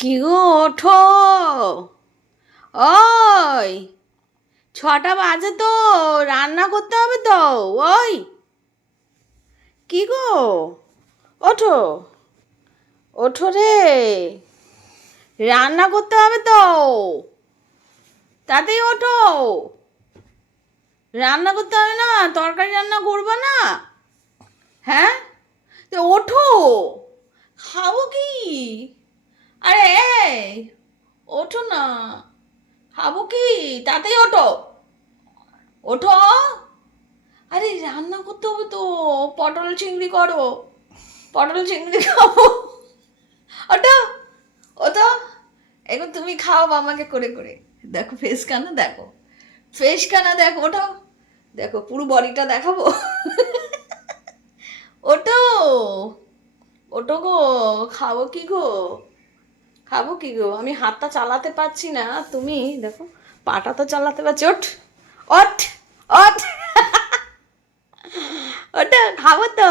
কি গো, ওঠো। ওই 6টা বাজে তো, রান্না করতে হবে তো। ওই কি গো, ওঠো, ওঠো রে, রান্না করতে হবে তো, তাতেই ওঠো। রান্না করতে হবে না? তরকারি রান্না করবো না? হ্যাঁ, তো ওঠো, খাবো কি? আরে এই, ওঠো না, খাবো কি? তাতেই ওঠো, ওঠো। আরে রান্না করতে হবে তো, পটল চিংড়ি করো, পটল চিংড়ি খাবো। ওঠো, ওঠো, এখন তুমি খাও আমাকে করে করে। দেখো ফেস কানা, দেখো ফেস কানা, দেখো। ওঠো, দেখো পুরো বডিটা দেখাবো। ওঠো, ওঠো গো, খাবো কি গো, খাবো কি গো? আমি হাতটা চালাতে পারছি না, তুমি দেখো পাটা তো চালাতে পারছি। ওঠ, ওঠ, ওঠ। ওটা খাবো তো।